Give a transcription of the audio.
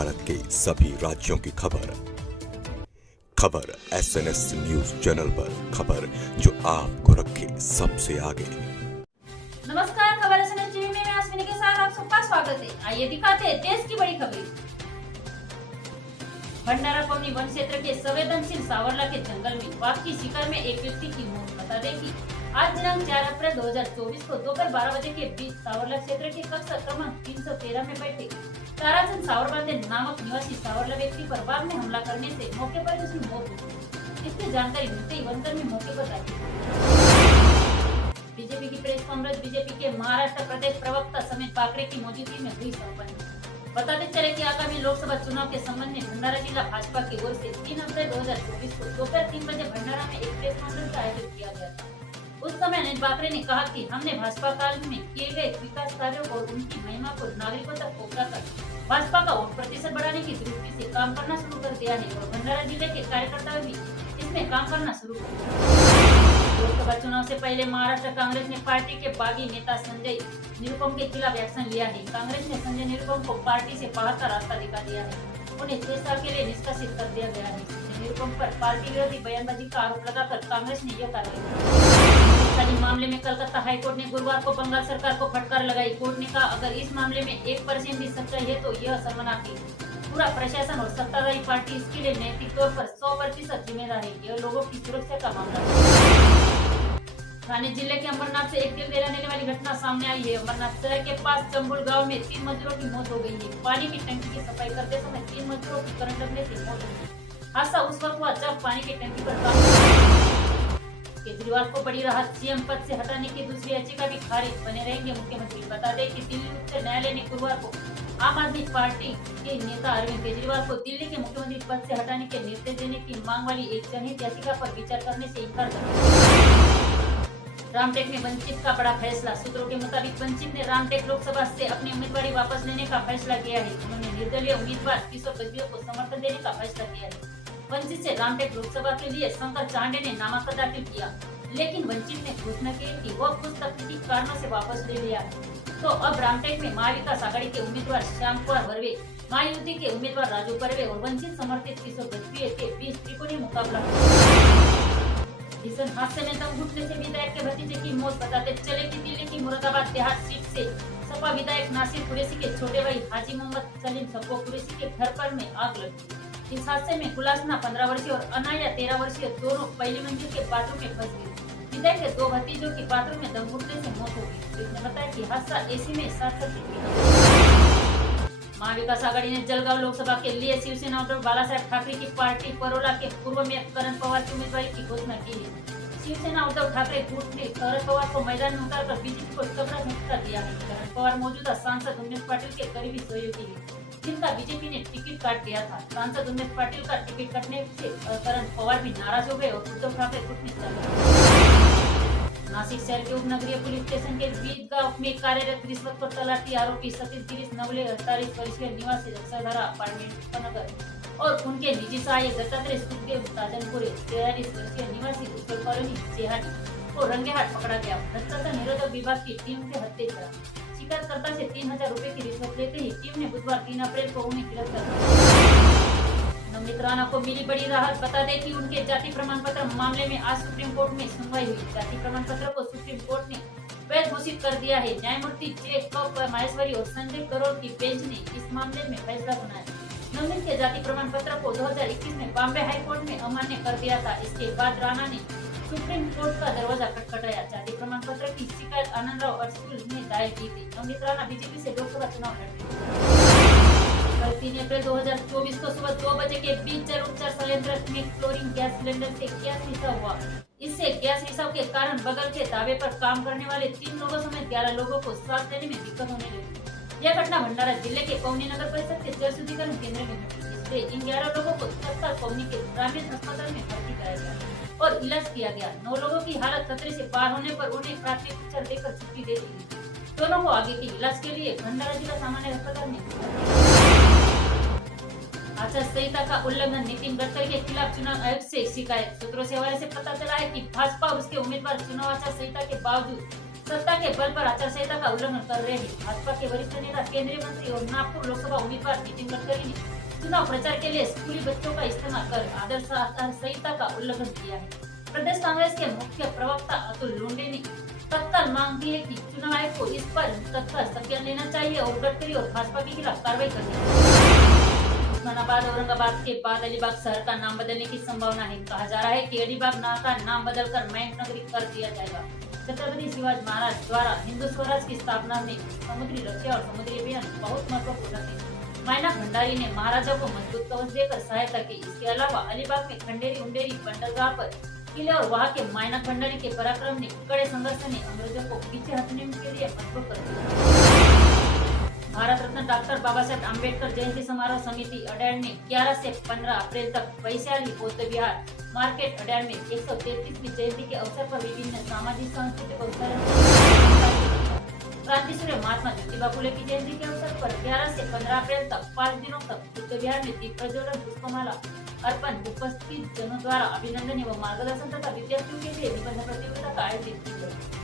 भारत के सभी राज्यों की खबर SNS न्यूज चैनल पर, खबर जो आपको रखे सबसे आगे। नमस्कार, खबर SNS टीवी में मैं अश्विनी के साथ आप सबका स्वागत है। आइए दिखाते हैं देश की बड़ी खबरें। भंडारा पवनी वन क्षेत्र के संवेदनशील सावरला के जंगल में बाघ की शिकार में एक व्यक्ति की मौत। बता दें कि आज दिनांक 4 अप्रैल 2024 को दोपहर 12 बजे के बीच सावरला क्षेत्र के कक्षा क्रमांक 313 में बैठे ताराचंद सावरबांधे नामक निवासी सावरला व्यक्ति पर बाघ ने हमला करने से मौके पर उसकी मौत हो गई। इसकी जानकारी मिलते ही वनकर्मी मौके पर पहुंचे। बीजेपी की प्रेस कॉन्फ्रेंस बीजेपी के महाराष्ट्र प्रदेश प्रवक्ता समेत पाकरे की मौजूदगी में हुई संपन्न। बताते चले कि आगामी लोकसभा चुनाव के संबंध में भंडारा जिला भाजपा की ओर से 3 अप्रैल 2024 को दोपहर 3 बजे भंडारा में एक प्रेस कॉन्फ्रेंस का आयोजन किया गया था। उस समय अनिल बाकरे ने कहा कि हमने भाजपा काल में किए गए विकास कार्यों और उनकी महिमा को नागरिकों तक पहुंचाकर भाजपा का वोट प्रतिशत बढ़ाने की दृष्टि से काम करना शुरू कर दिया है और भंडारा जिले के कार्यकर्ता भी इसमें काम करना शुरू कर दिया। लोकसभा चुनाव से पहले महाराष्ट्र कांग्रेस ने पार्टी के बागी नेता संजय निरुपम के खिलाफ एक्शन लिया है। कांग्रेस ने संजय निरुपम को पार्टी से बाहर का रास्ता दिखा दिया है। उन्हें 6 साल के लिए निष्कासित कर दिया गया है। संजय निरुपम पर पार्टी विरोधी बयानबाजी का आरोप लगाकर कांग्रेस ने यह कार्रवाई मामले में कलकत्ता हाईकोर्ट ने गुरुवार को बंगाल सरकार को फटकार लगाई। कोर्ट ने कहा अगर इस मामले में 1% भी सच्चाई है तो यह शर्मनाक है। पूरा प्रशासन और सत्ताधारी पार्टी इसके लिए नैतिक तौर पर 100% जिम्मेदार है। यह लोगों की सुरक्षा का मामला है। ठाणे जिले के अमरनाथ से एक दिल दहलाने वाली घटना सामने आई है। अमरनाथ शहर के पास चंबुल गांव में 3 मजदूरों की मौत हो गई है। पानी की टंकी की सफाई करते समय 3 मजदूरों की करंट लगने से मौत हो गई। हादसा उस वक्त हुआ जब पानी की टंकी पर काम केजरीवाल को बड़ी राहत, सीएम पद से हटाने की दूसरी याचिका भी खारिज, बने रहेंगे मुख्यमंत्री। बता दें कि दिल्ली उच्च न्यायालय ने गुरुवार को आम आदमी पार्टी के नेता अरविंद केजरीवाल को दिल्ली के मुख्यमंत्री पद से हटाने के निर्देश देने की मांग वाली एक जनहित याचिका पर विचार करने से इनकार कर दिया। रामटेक में वंचित का बड़ा फैसला। सूत्रों के मुताबिक वंचित ने रामटेक लोकसभा से अपनी उम्मीदवारी वापस लेने का फैसला किया है। उन्होंने निर्दलीय उम्मीदवार किशोर गजभिया को समर्थन देने का फैसला किया है। वंचित से रामटेक लोकसभा के लिए शंकर चांडे ने नामांकन दाखिल किया, लेकिन वंचित ने घोषणा की कि वह कुछ तकनीकी कारणों से वापस ले लिया है। तो अब रामटेक में महाविकास आघाड़ी के उम्मीदवार श्याम कुमार वर्वे, महायुति के उम्मीदवार राजू कर्वे और वंचित समर्थित किशोर गजभिया के बीच त्रिकोणीय मुकाबला। भीषण हादसे में दम घुटने से विधायक के भतीजे की मौत। बताते चले कि दिल्ली की मुरादाबाद देहात सीट से सपा विधायक नासिर कुरैशी के छोटे भाई हाजी मोहम्मद सलीम सप्पो कुरैशी के घर पर में आग लगी। इस हादसे में कुलासना 15 वर्षीय और अनाया 13 वर्षीय दोनों पहली मंजिल के बाथरूम में फंस गए। विधायक के 2 भतीजों की बाथरूम में दम घुटने से मौत हो गई। पुलिस ने बताया कि हादसा एसी में साथ महाविकास आघाड़ी ने जलगांव लोकसभा के लिए शिवसेना उद्धव बालासाहेब ठाकरे की पार्टी परोला के पूर्व मेयर करण पवार की उम्मीदवारी की घोषणा की है। शिवसेना उद्धव ठाकरे गुट ने करण पवार को मैदान में उतारकर बीजेपी को तगड़ा झटका दिया है। करण पवार मौजूदा सांसद उमेश पाटिल के करीबी सहयोगी है, जिनका बीजेपी ने टिकट काट दिया था। सांसद उमेश पाटिल का टिकट कटने से करण पवार भी नाराज हो गए और उद्धव ठाकरे गुट में चले गए। नासिक शहर के उपनगरीय पुलिस स्टेशन के बीच गांव में कार्यरत रिश्वतखोर तलाठी आरोपी सतीश गिरीश नवले 48 वर्षीय निवासी अक्षरधारा अपार्टमेंट नगर और उनके निजी सहायक दत्तात्रेय सुखदेव ताजनपुरे 43 वर्षीय निवासी उत्तर कॉलोनी चेहाटी को रंगे हाथ पकड़ा गया। भ्रष्टाचार निरोधक विभाग की टीम के हत्थे करा। शिकायतकर्ता से 3000 रुपए की रिश्वत लेते ही टीम ने बुधवार 3 अप्रैल को उन्हें गिरफ्तार किया। नवनीत राणा को मिली बड़ी राहत। बता दें कि उनके जाति प्रमाण पत्र मामले में आज सुप्रीम कोर्ट में सुनवाई हुई। जाति प्रमाण पत्र को सुप्रीम कोर्ट ने वैध घोषित कर दिया है। न्यायमूर्ति जे माहेश्वरी और संजय करोल की बेंच ने इस मामले में फैसला सुनाया। नवनीत के जाति प्रमाण पत्र को 2021 में बॉम्बे हाई कोर्ट में अमान्य कर दिया था। इसके बाद राणा ने सुप्रीम कोर्ट का दरवाजा खटखटाया। जाति प्रमाण पत्र की शिकायत आनंदराव अरसुल ने दायर की थी। नवनीत राणा बीजेपी से लोकसभा चुनाव लड़ते। कल 3 अप्रैल 2024 को सुबह 2 बजे के बीच जल उपचार संयंत्र में क्लोरीन गैस सिलेंडर से गैस रिसाव हुआ। इससे गैस रिसाव के कारण बगल के दावे पर काम करने वाले 3 लोगों समेत 11 लोगों को सांस लेने में दिक्कत होने लगी। यह घटना भंडारा जिले के पवनी नगर परिषद के जल शुद्धिकरण केंद्र में घटी, जिससे इन 11 लोगों को तत्काल पवनी के ग्रामीण अस्पताल में भर्ती कराया गया और इलाज किया गया। 9 लोगों की हालत खतरे से पार होने पर उन्हें प्राथमिक उपचार देकर छुट्टी दे दी गई। दोनों को आगे के इलाज के लिए भंडारा जिला सामान्य अस्पताल में आचार संहिता का उल्लंघन, नितिन गडकरी के खिलाफ चुनाव आयोग से शिकायत। सूत्रों से हवाले से पता चला है कि भाजपा और उसके उम्मीदवार चुनाव आचार संहिता के बावजूद सत्ता के बल पर आचार संहिता का उल्लंघन कर रहे हैं। भाजपा के वरिष्ठ नेता, केंद्रीय मंत्री और नागपुर लोकसभा उम्मीदवार नितिन गडकरी ने चुनाव प्रचार के लिए स्कूली बच्चों का इस्तेमाल कर आदर्श आचार संहिता का उल्लंघन किया है। प्रदेश कांग्रेस के मुख्य प्रवक्ता अतुल लोंढे ने तत्काल मांग की है कि चुनाव आयोग को इस पर तत्काल संज्ञान लेना चाहिए और गडकरी और भाजपा के खिलाफ कार्रवाई करनी चाहिए। उस्मानाबाद औरंगाबाद के बाद अलीबाग शहर का नाम बदलने की संभावना है। कहा जा रहा है कि अलीबाग का नाम बदलकर मयंक नगरी कर दिया जाएगा। छत्रपति शिवाजी महाराज द्वारा हिंदू स्वराज की स्थापना में समुद्री रक्षा और समुद्री अभियान बहुत महत्वपूर्ण थे। मायना भंडारी ने महाराजा को मजबूत कवच देकर सहायता की। इसके अलावा अलीबाग में खंडेरी उंडेरी बंदरगाह पर किले और वहां के मायना भंडारी के पराक्रम ने कड़े संघर्ष ने अंग्रेजों को पीछे हटने के लिए मजबूर कर दिया। भारत रत्न डॉक्टर बाबा साहेब आम्बेडकर जयंती समारोह समिति अड्यार ने 11 से 15 अप्रैल तक वैशाली बौद्ध विहार मार्केट अड्यार में 133वीं जयंती के अवसर पर विभिन्न सामाजिक सांस्कृतिक अवसर क्रांति सूर्य महात्मा ज्योतिबा फुले की जयंती के अवसर पर 11 से 15 अप्रैल तक 5 दिनों तक बुद्ध विहार में दीप प्रज्वलन, पुष्पमाला अर्पण, उपस्थित जनों द्वारा अभिनंदन एवं मार्गदर्शन तथा विद्यार्थियों के लिए निबंध प्रतियोगिता का आयोजन की गई।